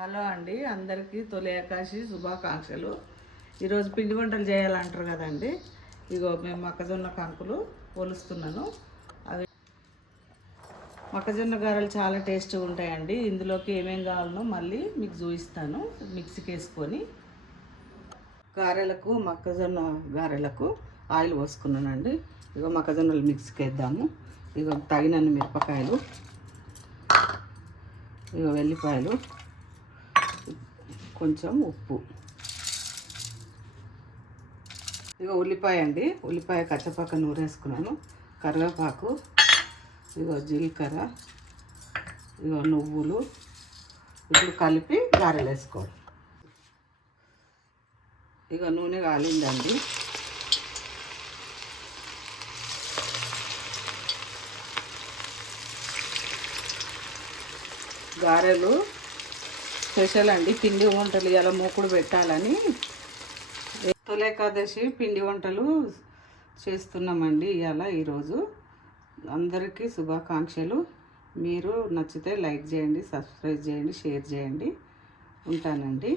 Hello అండి, అందరికీ తొలి ఏకాదశి శుభాకాంక్షలు. ఈరోజు పిండి వంటలు చేయాలంటారు కదండి. ఇగో మేము మొక్కజొన్న కంకులు పోలుస్తున్నాను. అవి మొక్కజొన్న గారెలు చాలా టేస్ట్గా ఉంటాయండి. ఇందులోకి ఏమేం కావాలనో మళ్ళీ మీకు చూపిస్తాను. మిక్సీకి వేసుకొని మొక్కజొన్న గారెలకు ఆయిల్ పోసుకున్నానండి. ఇగో మొక్కజొన్నలు మిక్సీకి వేద్దాము. ఇగో తగినన్ని మిరపకాయలు, ఇగో వెల్లిపాయలు, కొంచెం ఉప్పు, ఇక ఉల్లిపాయ అండి. ఉల్లిపాయ కచ్చపక్క నూరేసుకున్నాను. కరివేపాకు, ఇగో జీలకర్ర, ఇగో నువ్వులు. ఇప్పుడు కలిపి గారెలు వేసుకోవాలి. ఇక నూనె కాలిందండి. గారెలు స్పెషల్ అండి. పిండి వంటలు ఇలా మూకుడు పెట్టాలని తొలి ఏకాదశి పిండి వంటలు చేస్తున్నామండి ఈరోజు. అందరికీ శుభాకాంక్షలు. మీరు నచ్చితే లైక్ చేయండి, సబ్స్క్రైబ్ చేయండి, షేర్ చేయండి. ఉంటానండి.